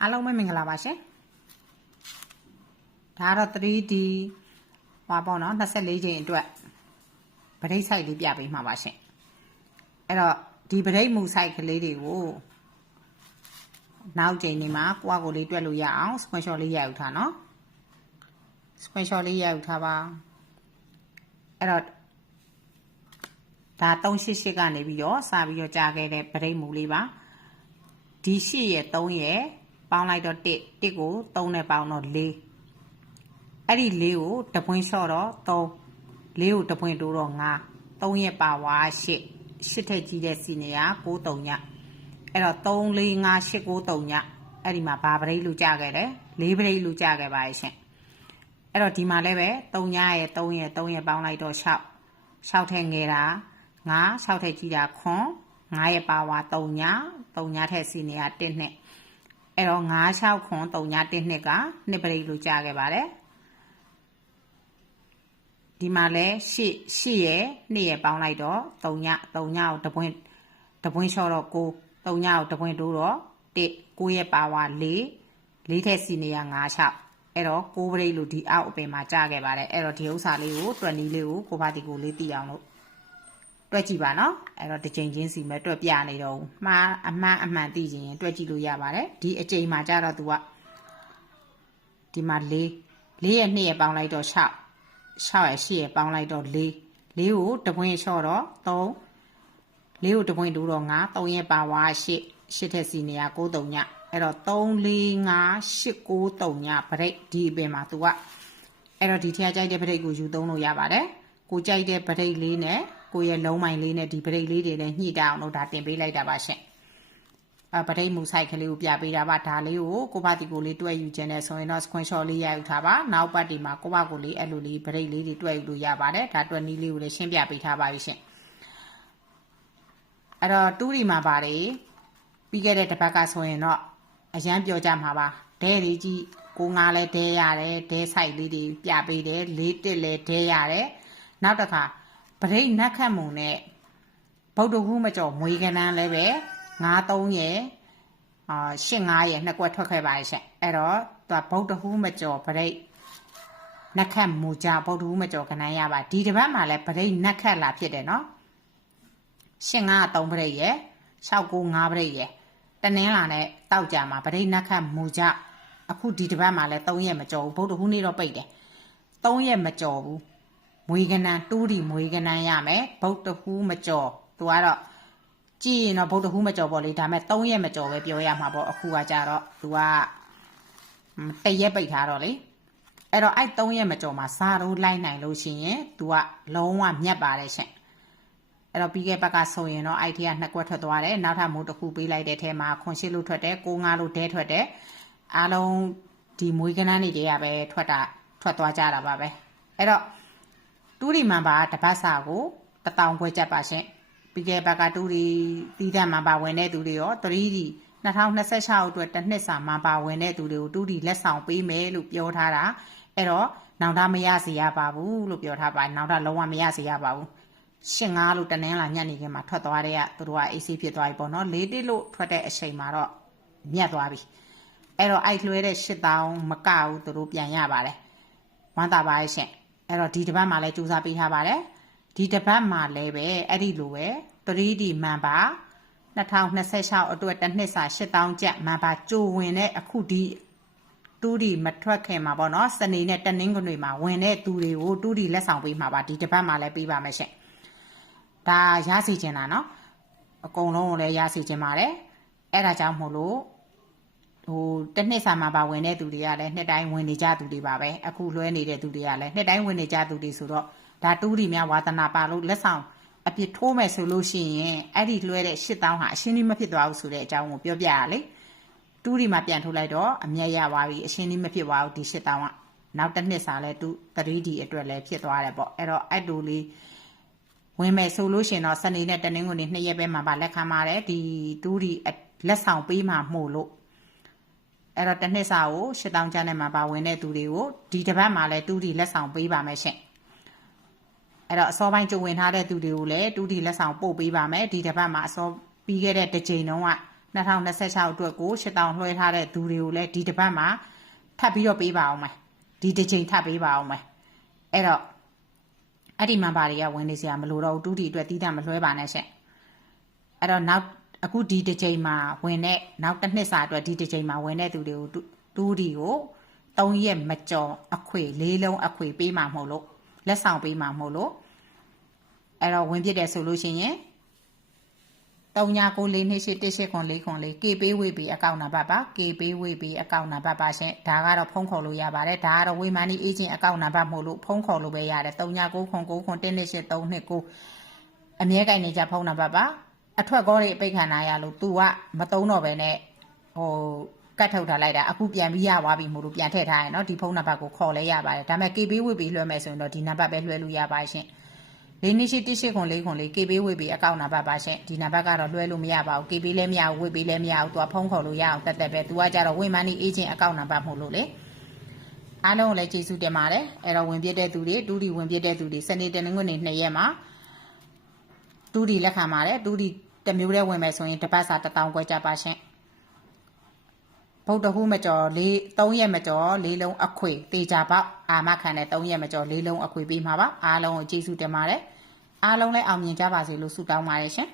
အားလုံးပဲမင်္ဂလာပါရှင်ဒါကတော့ 3D ပါပေါ့နော်24ချိန်အတွက်ဗရိတ်ဆိုင်လေးပြပေးမှာပါရှင်အဲ့တော့ဒီဗရိတ်မူဆိုင်ကလေးတွေကိုနောက်ချိန်နေမှာကိုလေးတွက်လို့ရအောင် screenshot လေးရိုက်ယူထားနော် screenshot လေးရိုက်ယူထားပါအဲ့တော့ဒါ388ကနေပြီးတော့စပြီးတော့ကြာခဲ့တဲ့ဗရိတ်မူလေးပါဒီ8ရဲ့3ရဲ့ပေါင်းလိုက်တော့1ကို3နဲ့ပေါင်းတော့4အဲ့ဒီ4ကိုတပွင့်လျှော့တော့3 4ကိုတပွင့်တိုးတော့5 3ရဲ့ပါဝါ8ထက်ကြီးတဲ့စီနေရ9 3ညအဲ့တော့3 4 5 8 9 3ညအဲ့ဒီမှာဘာဗရိတ်လူကြခဲ့တယ်4ဗရိတ်လူကြခဲ့ပါရဲ့ရှင်အဲ့တော့ဒီမှာလည်းပဲ3ညရဲ့3ရဲ့3ရဲ့ပေါင်းလိုက်တော့6ထက်ငယ်တာ5 6ထက်ကြီးတာခွန်5ရဲ့ပါဝါ3ည3ညထက်စီနေရ1နှစ်အဲ့တော့5 6ခွန်3ည1နှစ်က2ပရိတ်လိုကြာခဲ့ပါတယ်ဒီမှာလဲ8ရဲ့2ရဲ့ပေါင်းလိုက်တော့3ညကိုတပွင့်လျှော့တော့9 3ညကိုတပွင့်တိုးတော့1 9ရဲ့ပါဝါ4ထက်စီနေရ5 6အဲ့တော့9ပရိတ်လိုဒီအောက်အပင်မှာကြာခဲ့ပါတယ်အဲ့တော့ဒီဥစ္စာလေးကိုတွက်နီးလေးကိုကိုပါတီကိုလေးသိအောင်လို့တွက်ကြည့်ပါနော်အဲ့တော့တစ်ချိန်ချင်းစီမဲ့တွက်ပြနေတော့မှားအမှန်သိချင်ရင်တွက်ကြည့်လို့ရပါတယ်ဒီအချိန်မှာကြာတော့သူကဒီမှာ4ရဲ့2ရဲ့ပေါင်းလိုက်တော့6ရဲ့8ရဲ့ပေါင်းလိုက်တော့4ကိုတပွင့်လျှော့တော့3 4ကိုတပွင့်တိုးတော့5 3ရဲ့ပါဝါ8ထက်စီနေရ9 3ညအဲ့တော့3 4 5 8 9 3ညဗရိတ်ဒီအပင်မှာသူကအဲ့တော့ဒီထက်ကြိုက်တဲ့ဗရိတ်ကိုယူသုံးလို့ရပါတယ်ကိုကြိုက်တဲ့ဗရိတ်လေးနဲ့ကိုရဲ့လုံးမိုင်လေးနဲ့ဒီဗရိတ်လေးတွေနဲ့ညှိတောင်းလို့ဒါတင်ပေးလိုက်တာပါရှင်ဗရိတ်မူဆိုင်ကလေးကိုပြပေးတာပါဒါလေးကိုကိုပါတီကိုလေးတွဲယူခြင်းနဲ့ဆိုရင်တော့ screenshot လေးရယူထားပါနောက်ပတ်ဒီမှာကိုပါကိုလေးအဲ့လိုလေးဗရိတ်လေးတွေတွဲယူလို့ရပါတယ်ဒါတွက်နီးလေးကိုလည်းရှင်းပြပေးထားပါပြီရှင်အဲ့တော့တူးဒီမှာပါတယ်ပြီးခဲ့တဲ့တစ်ပတ်ကဆိုရင်တော့အရန်ပြောကြမှာပါဒဲလေးကြီးကိုငါလဲဒဲရတယ်ဒဲဆိုင်လေးတွေပြပေးတယ်4တစ်လဲဒဲရတယ်နောက်တစ်ခါဗရိတ်နက်ခတ်မုံနဲ့ဗုဒ္ဓဟူးမကျော်မွေးကနန်းလည်းပဲ93ရဲ့85ရဲ့နှစ်ကွက်ထွက်ခဲ့ပါရဲ့ရှင်အဲ့တော့သူဗုဒ္ဓဟူးမကျော်ဗရိတ်နက်ခတ်မူကြဗုဒ္ဓဟူးမကျော်ကနန်းရပါဒီတစ်ပတ်မှာလည်းဗရိတ်နက်ခတ်လာဖြစ်တယ်နော်85 3ဗရိတ်ရဲ့69 5ဗရိတ်ရဲ့တနင်္လာနဲ့တောက်ကြမှာဗရိတ်နက်ခတ်မူကြအခုဒီတစ်ပတ်မှာလည်း3ရက်မကျော်ဘူးဗုဒ္ဓဟူးနေ့တော့ပိတ်တယ်3ရက်မကျော်ဘူးမွေးကနန်းတူးဒီမွေးကနန်းရမယ်ဗုဒ္ဓဟူးမကျော်သူကတော့ကြည့်ရင်တော့ဗုဒ္ဓဟူးမကျော်ပေါ့လေဒါမဲ့3ရက်မကျော်ပဲပြောရမှာပေါ့အခုကကြတော့သူကတရက်ပိတ်ထားတော့လေအဲ့တော့အဲ့3ရက်မကျော်မှာစားတော့လိုက်နိုင်လို့ရှိရင်သူကလုံးဝမြတ်ပါတယ်ရှင်အဲ့တော့ပြီးခဲ့ဘက်ကဆိုရင်တော့အဲ့ဒီကနှစ်ကွက်ထွက်သွားတယ်နောက်ထပ်မိုးတစ်ခုပေးလိုက်တဲ့ထဲမှာခွန်ရှစ်လို့ထွက်တယ်9 5လို့ဒဲထွက်တယ်အားလုံးဒီမွေးကနန်းတွေကပဲထွက်သွားကြတာပါပဲအဲ့တော့တူးဒီမှန်ပါတပတ်စာကို1000ခွဲချက်ပါရှင်ပြီးခဲ့ဘက်ကတူးဒီတီးတန့်မှန်ပါဝင်တဲ့သူတွေရော 3D 2026အတွက်တစ်နှစ်စာမှန်ပါဝင်တဲ့သူတွေကိုတူးဒီလက်ဆောင်ပေးမယ်လို့ပြောထားတာအဲ့တော့နောင်တမရစေရပါဘူးလို့ပြောထားပါနောင်တလုံးဝမရစေရပါဘူး85လို့တနင်္လာညနေခင်းမှာထွက်သွားတဲ့ကသူတို့က AC ဖြစ်သွားပြီပေါ့နော်4တစ်လို့ထွက်တဲ့အချိန်မှာတော့မြတ်သွားပြီအဲ့တော့အိုက်လွှဲတဲ့8000မကဘူးသူတို့ပြန်ရပါတယ်ဝမ်းသာပါရဲ့ရှင်အဲ့တော့ဒီတစ်ပတ်မှာလည်းစူးစမ်းပေးထားပါတယ်ဒီတစ်ပတ်မှာလည်းပဲအဲ့ဒီလိုပဲ 3D မှန်ပါ2026အတွက်တစ်နှစ်စာ8000ကျပ်မှန်ပါကြိုဝင်တဲ့အခုဒီ 2D မထွက်ခင်မှာပေါ့နော်စနေနဲ့တနင်္ဂနွေမှာဝင်တဲ့သူတွေကို 2D လက်ဆောင်ပေးမှာပါဒီတစ်ပတ်မှာလည်းပေးပါမယ်ရှင်ဒါရစီချင်တာနော်အကုန်လုံးကိုလည်းရစီချင်ပါတယ်အဲ့ဒါကြောင့်မို့လို့တစ်နှစ်စာမှာပါဝင်တဲ့သူတွေကလည်းနှစ်တိုင်းဝင်နေကြသူတွေပါပဲအခုလွှဲနေတဲ့သူတွေကလည်းနှစ်တိုင်းဝင်နေကြသူတွေဆိုတော့ဒါတူးဒီများဝါသနာပါလို့လက်ဆောင်အပြစ်ထိုးမယ်ဆိုလို့ရှိရင်အဲ့ဒီလွှဲတဲ့8000ဟာအရှင်းကြီးမဖြစ်သွားဘူးဆိုတဲ့အကြောင်းကိုပြောပြရလေတူးဒီမှာပြန်ထုတ်လိုက်တော့အမြတ်ရသွားပြီအရှင်းကြီးမဖြစ်သွားဘူးဒီ8000ကနောက်တစ်နှစ်စာလဲတူ 3D အတွက်လည်းဖြစ်သွားတယ်ပေါ့အဲ့တော့အဲ့လိုလေးဝင်မယ်ဆိုလို့ရှိရင်တော့စနေနဲ့တနင်္ဂနွေ2ရက်ပဲမှာပါလက်ခံပါတယ်ဒီတူးဒီလက်ဆောင်ပေးမှာမို့လို့အဲ့တော့တစ်နှစ်စာကို8000ကျပ်နဲ့မှာပါဝင်တဲ့သူတွေကိုဒီတစ်ပတ်မှာလဲတူးဒီလက်ဆောင်ပေးပါမယ်ရှင်အဲ့တော့အစောပိုင်းကြိုဝင်ထားတဲ့သူတွေကိုလည်းတူးဒီလက်ဆောင်ပို့ပေးပါမယ်ဒီတစ်ပတ်မှာအစောပြီးခဲ့တဲ့တစ်ချိန်တုန်းက 2026အတွက်ကို8000လွှဲထားတဲ့သူတွေကိုလည်းဒီတစ်ပတ်မှာထပ်ပြီးတော့ပေးပါအောင်မယ်ဒီတစ်ချိန်ထပ်ပေးပါအောင်မယ်အဲ့တော့အဲ့ဒီမန်ပါတွေကဝင်နေစရာမလိုတော့ဘူးတူးတီအတွက်တီးတန့်မလွှဲပါနဲ့ရှင့်အဲ့တော့နောက်အခုဒီတစ်ချိန်မှာဝင်တဲ့နောက်တစ်နှစ်စာအတွက်ဒီတစ်ချိန်မှာဝင်တဲ့သူတွေကိုတူးတီကို3ရက်မကျော်အခွေ4လုံးအခွေပေးမှာမဟုတ်လို့လက်ဆောင်ပေးမှာမဟုတ်လို့အဲ့တော့ဝင်ပြတဲ့ဆိုလို့ရှိရင်3994281804 K ပေးဝေးပြီးအကောင့်နံပါတ်ပါ K ပေးဝေးပြီးအကောင့်နံပါတ်ပါရှင်ဒါကတော့ဖုန်းခေါ်လို့ရပါတယ်ဒါကတော့ဝေးမနီအေဂျင့်အကောင့်နံပါတ်မဟုတ်လို့ဖုန်းခေါ်လို့ပဲရတယ်3999118229အမြဲကြိုင်နေကြဖုန်းနံပါတ်ပါအထွက်ကောတွေအပိတ်ခံရရလို့ तू ကမတုံးတော့ပဲနဲ့ကတ်ထုတ်ထားလိုက်တာအခုပြန်ပြီးရသွားပြီမို့လို့ပြန်ထည့်ထားရင်เนาะဒီဖုန်းနံပါတ်ကိုခေါ်လဲရပါတယ်ဒါပေမဲ့ KB ဝေးပြီးလွှဲမယ်ဆိုရင်တော့ဒီနံပါတ်ပဲလွှဲလို့ရပါရှင်4281804 KB ဝေးပြီးအကောင့်နံပါတ်ပါရှင်ဒီနံပါတ်ကတော့လွှဲလို့မရပါဘူး KB လည်းမရဘူးဝေးပြီးလည်းမရဘူး तू ကဖုန်းခေါ်လို့ရအောင်တက်ပဲ तू ကကြတော့ဝေးမနီအေဂျင့်အကောင့်နံပါတ်မဟုတ်လို့လေအားလုံးလည်းကျေးဇူးတင်ပါတယ်အဲ့တော့ဝင်ပြတဲ့သူတွေတူးတီဝင်ပြတဲ့သူတွေစနေတနင်္ဂနွေနေ့2ရက်မှာတူးတီလက်ခံပါတယ်တူးတီတစ်မျိုးတည်းဝင်မယ်ဆိုရင်တစ်ပတ်စာ1000ခွဲကြပါရှင်ဗုဒ္ဓဟူးမကျော်3ရက်မကျော်4လုံးအခွေတေချာပေါက်အာမခံတဲ့3ရက်မကျော်4လုံးအခွေပေးမှာပါအားလုံးကိုကျေးဇူးတင်ပါတယ်အားလုံးလည်းအောင်မြင်ကြပါစေလို့ဆုတောင်းပါတယ်ရှင်